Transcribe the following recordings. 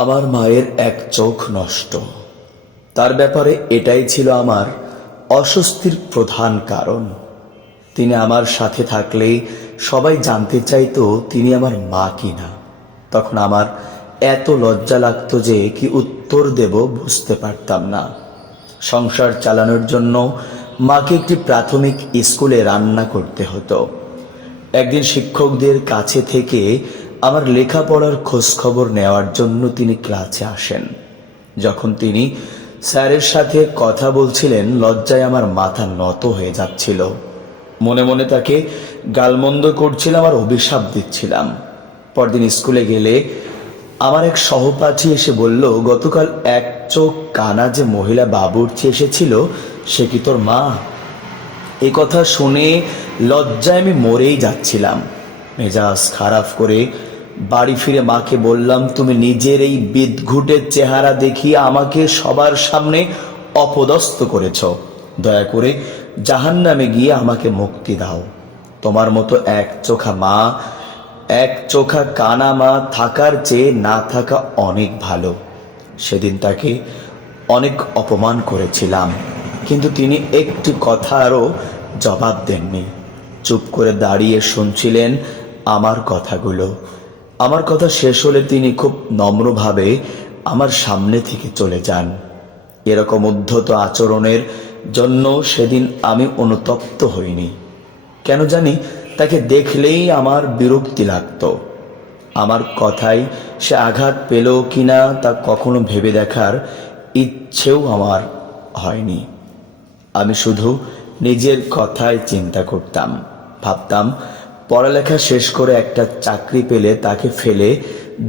আমার মায়ের এক চোখ নষ্ট। তার ব্যাপারে এটাই ছিল আমার অস্বস্তির প্রধান কারণ। তিনি আমার সাথে থাকলে সবাই জানতে চাইতো তিনি আমার মা কিনা। তখন আমার এত লজ্জা লাগতো যে কি উত্তর দেব বুঝতে পারতাম না। সংসার চালানোর জন্য মাকে একটি প্রাথমিক স্কুলে রান্না করতে হতো। একদিন শিক্ষকদের কাছে থেকে আমার লেখাপড়ার খোঁজখবর নেওয়ার জন্য তিনি ক্লাসে আসেন। যখন তিনি স্যারের সাথে কথা বলছিলেন, লজ্জায় আমার মাথা নত হয়ে যাচ্ছিল। মনে মনে তাকে গালমন্দ করছিলাম আর অভিশাপ দিচ্ছিলাম। পরদিন স্কুলে গেলে আমার এক সহপাঠী এসে বলল, গতকাল এক চোখ কানা যে মহিলা বাবুর্চি এসেছিল সে কি তোর মা? এ কথা শুনে লজ্জায় আমি মরেই যাচ্ছিলাম। মেজাজ খারাপ করে বাড়ি ফিরে মাকে বললাম, তুমি নিজের এই বিদঘুটের চেহারা দেখিয়ে আমাকে সবার সামনে অপদস্থ করেছ। দয়া করে জাহান্নামে গিয়ে আমাকে মুক্তি দাও। তোমার মতো এক চোখা মা, এক চোখা কানা মা থাকার চেয়ে না থাকা অনেক ভালো। সেদিন তাকে অনেক অপমান করেছিলাম, কিন্তু তিনি একটি কথারও জবাব দেননি। চুপ করে দাঁড়িয়ে শুনছিলেন আমার কথাগুলো। আমার কথা শেষ হলে তিনি খুব নম্রভাবে আমার সামনে থেকে চলে যান। এরকম উদ্ধত আচরণের জন্য সেদিন আমি অনুতপ্ত হইনি। কেন জানি তাকে দেখলেই আমার বিরক্তি লাগতো। আমার কথায় সে আঘাত পেল কিনা তা কখনো ভেবে দেখার ইচ্ছেও আমার হয়নি। আমি শুধু নিজের কথায় চিন্তা করতাম। ভাবতাম পড়ালেখা শেষ করে একটা চাকরি পেলে তাকে ফেলে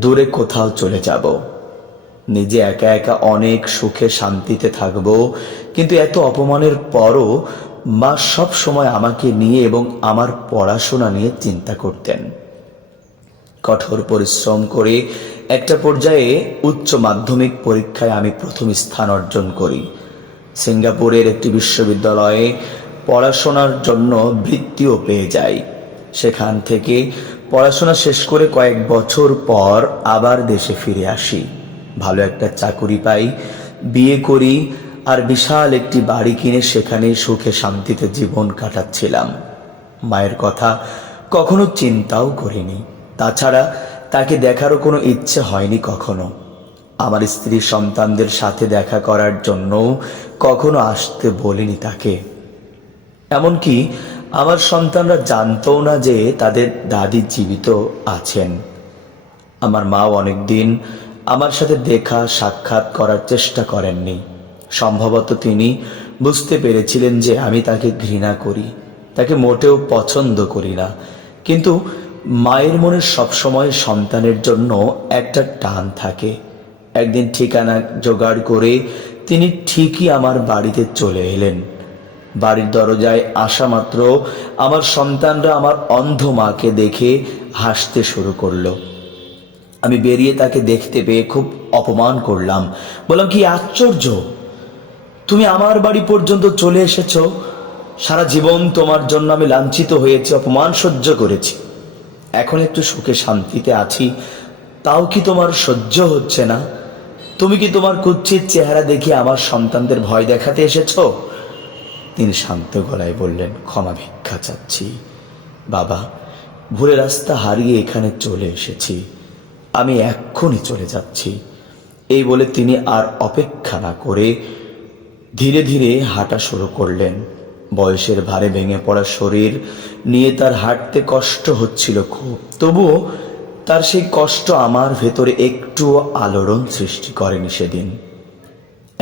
দূরে কোথাও চলে যাব। নিজে একা একা অনেক সুখে শান্তিতে থাকব। কিন্তু এত অপমানের পরও মা সব সময় আমাকে নিয়ে এবং আমার পড়াশোনা নিয়ে চিন্তা করতেন। কঠোর পরিশ্রম করে একটা পর্যায়ে উচ্চ মাধ্যমিক পরীক্ষায় আমি প্রথম স্থান অর্জন করি। সিঙ্গাপুরের একটি বিশ্ববিদ্যালয়ে পড়াশোনার জন্য বৃত্তিও পেয়ে যাই। সেখান থেকে পড়াশোনা শেষ করে কয়েক বছর পর আবার দেশে ফিরে আসি। ভালো একটা চাকুরি পাই, বিয়ে করি আর বিশাল একটি বাড়ি কিনে সেখানে সুখে শান্তিতে জীবন কাটাচ্ছিলাম। মায়ের কথা কখনো চিন্তাও করিনি। তাছাড়া তাকে দেখারও কোনো ইচ্ছে হয়নি কখনো। আমার স্ত্রী সন্তানদের সাথে দেখা করার জন্য কখনো আসতে বলিনি তাকে। এমনকি আমার সন্তানরা জানতও না যে তাদের দাদি জীবিত আছেন। আমার মাও অনেকদিন আমার সাথে দেখা সাক্ষাৎ করার চেষ্টা করেননি। সম্ভবত তিনি বুঝতে পেরেছিলেন যে আমি তাকে ঘৃণা করি, তাকে মোটেও পছন্দ করি না। কিন্তু মায়ের মনে সবসময় সন্তানের জন্য একটা টান থাকে। একদিন ঠিকানা জোগাড় করে তিনি ঠিকই আমার বাড়িতে চলে এলেন। বাড়ির দরজায় আসা মাত্র আমার সন্তানরা আমার অন্ধ মাকে দেখে হাসতে শুরু করলো। আমি বেরিয়ে তাকে দেখতে পেয়ে খুব অপমান করলাম। বললাম, কি আশ্চর্য, তুমি আমার বাড়ি পর্যন্ত চলে এসেছ। সারা জীবন তোমার জন্য আমি লাঞ্ছিত হয়েছি, অপমান সহ্য করেছি। এখন একটু সুখে শান্তিতে আছি, তাও কি তোমার সহ্য হচ্ছে না? তুমি কি তোমার কুৎসিত চেহারা দেখে আমার সন্তানদের ভয় দেখাতে এসেছ? তিনি শান্ত গলায় বললেন, ক্ষমা ভিক্ষা চাচ্ছি বাবা, ভুলে রাস্তা হারিয়ে এখানে চলে এসেছি, আমি এক্ষুনি চলে যাচ্ছি। এই বলে তিনি আর অপেক্ষা না করে ধীরে ধীরে হাঁটা শুরু করলেন। বয়সের ভারে ভেঙে পড়া শরীর নিয়ে তার হাঁটতে কষ্ট হচ্ছিল খুব। তবুও তার সেই কষ্ট আমার ভেতরে একটুও আলোড়ন সৃষ্টি করেনি সেদিন।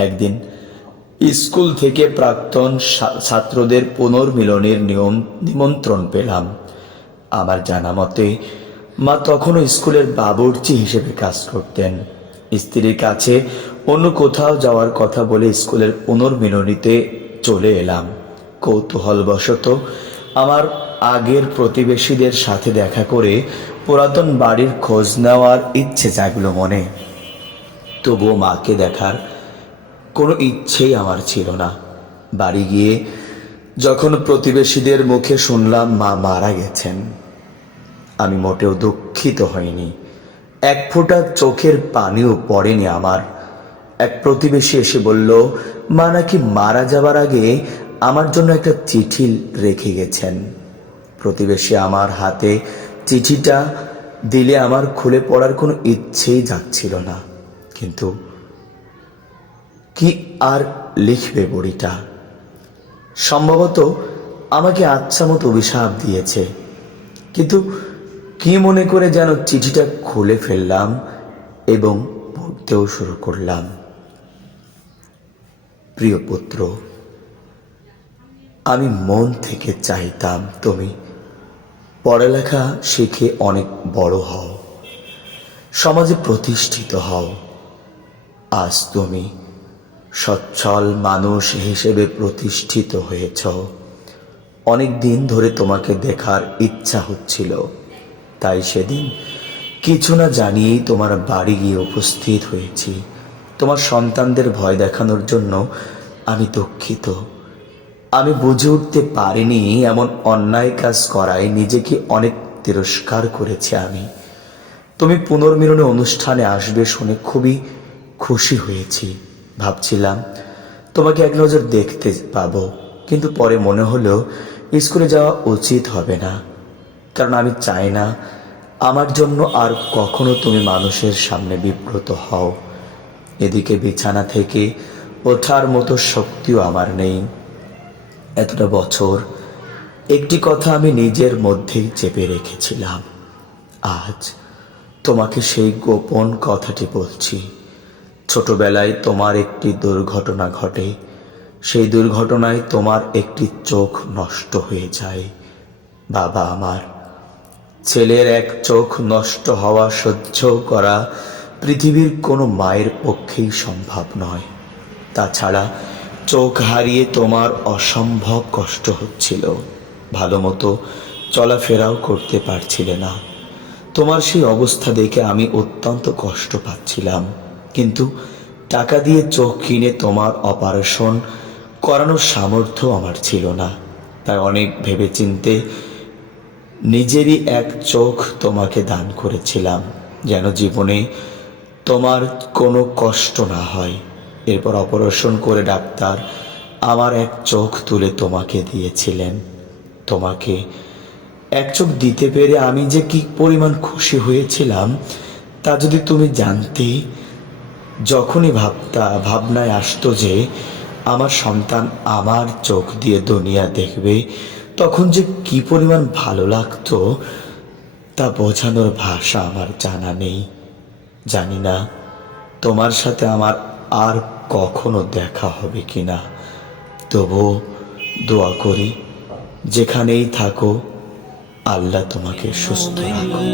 একদিন স্কুল থেকে প্রাক্তন ছাত্রদের পুনর্মিলনের নিমন্ত্রণ পেলাম। আমার জানা মতে মা তখনও স্কুলের বাবুর্চি হিসেবে কাজ করতেন। স্ত্রীর কাছে অন্য কোথাও যাওয়ার কথা বলে স্কুলের পুনর্মিলনীতে চলে এলাম। কৌতূহলবশত আমার আগের প্রতিবেশীদের সাথে দেখা করে পুরাতন বাড়ির খোঁজ নেওয়ার ইচ্ছে জাগলো মনে। তবুও মাকে দেখার কোনো ইচ্ছেই আমার ছিল না। বাড়ি গিয়ে যখন প্রতিবেশীদের মুখে শুনলাম মা মারা গেছেন, আমি মোটেও দুঃখিত হইনি, এক ফোঁটা চোখের পানিও পড়েনি আমার। এক প্রতিবেশী এসে বলল, মা নাকি মারা যাবার আগে আমার জন্য একটা চিঠি রেখে গেছেন। প্রতিবেশী আমার হাতে চিঠিটা দিলে আমার খুলে পড়ার কোনো ইচ্ছেই যাচ্ছিল না। কিন্তু কি আর লিখবে বুড়িটা? সম্ভবত আমাকে আচ্ছা মতো অভিশাপ দিয়েছে। কিন্তু কি মনে করে যেন চিঠিটা খুলে ফেললাম এবং পড়তেও শুরু করলাম। প্রিয় পুত্র, আমি মন থেকে চাইতাম তুমি পড়ালেখা শিখে অনেক বড় হও, সমাজে প্রতিষ্ঠিত হও। আজ তুমি সচ্ছল মানুষ হিসেবে প্রতিষ্ঠিত হয়েছ। অনেক দিন ধরে তোমাকে দেখার ইচ্ছা হচ্ছিল, তাই সেদিন কিছু না জানিয়েই তোমার বাড়ি গিয়ে উপস্থিত হয়েছি। তোমার সন্তানদের ভয় দেখানোর জন্য আমি দুঃখিত। আমি বুঝে উঠতে পারিনি এমন অন্যায় কাজ করায় নিজেকে অনেক তিরস্কার করেছি আমি। তুমি পুনর্মিলনী অনুষ্ঠানে আসবে শুনে খুবই খুশি হয়েছি। ভাবছিলাম তোমাকে এক নজর দেখতে পাবো, কিন্তু পরে মনে হলো স্কুলে যাওয়া উচিত হবে না, কারণ আমি চাই না আমার জন্য আর কখনো তুমি মানুষের সামনে বিব্রত হও। এদিকে বিছানা থেকে ওঠার মতো শক্তিও আমার নেই। এতটা বছর একটি কথা আমি নিজের মধ্যেই চেপে রেখেছিলাম। আজ তোমাকে সেই গোপন কথাটি বলছি। ছোটবেলায় তোমার একটি দুর্ঘটনা ঘটে। সেই দুর্ঘটনায় তোমার একটি চোখ নষ্ট হয়ে যায়। বাবা আমার, ছেলের এক চোখ নষ্ট হওয়া সহ্য করা পৃথিবীর কোনো মায়ের পক্ষেই সম্ভব নয়। তাছাড়া চোখ হারিয়ে তোমার অসম্ভব কষ্ট হচ্ছিল। ভালো মতো চলাফেরাও করতে পারছিলে না। তোমার সেই অবস্থা দেখে আমি অত্যন্ত কষ্ট পাচ্ছিলাম, কিন্তু টাকা দিয়ে চোখ কিনে তোমার অপারেশন করানোর সামর্থ্য আমার ছিল না। তাই অনেক ভেবেচিন্তে নিজেরই এক চোখ তোমাকে দান করেছিলাম, যেন জীবনে তোমার কোনো কষ্ট না হয়। এরপর অপারেশন করে ডাক্তার আমার এক চোখ তুলে তোমাকে দিয়েছিলেন। তোমাকে এক চোখ দিতে পেরে আমি যে কি পরিমাণ খুশি হয়েছিলাম তা যদি তুমি জানতে। যখনই ভাবনায় আসতো যে আমার সন্তান আমার চোখ দিয়ে দুনিয়া দেখবে, তখন যে কি পরিমাণ ভালো লাগতো তা বোঝানোর ভাষা আমার জানা নেই। জানি না তোমার সাথে আমার আর কখনো দেখা হবে কিনা, তবুও দোয়া করি যেখানেই থাকো আল্লাহ তোমাকে সুস্থ রাখুন।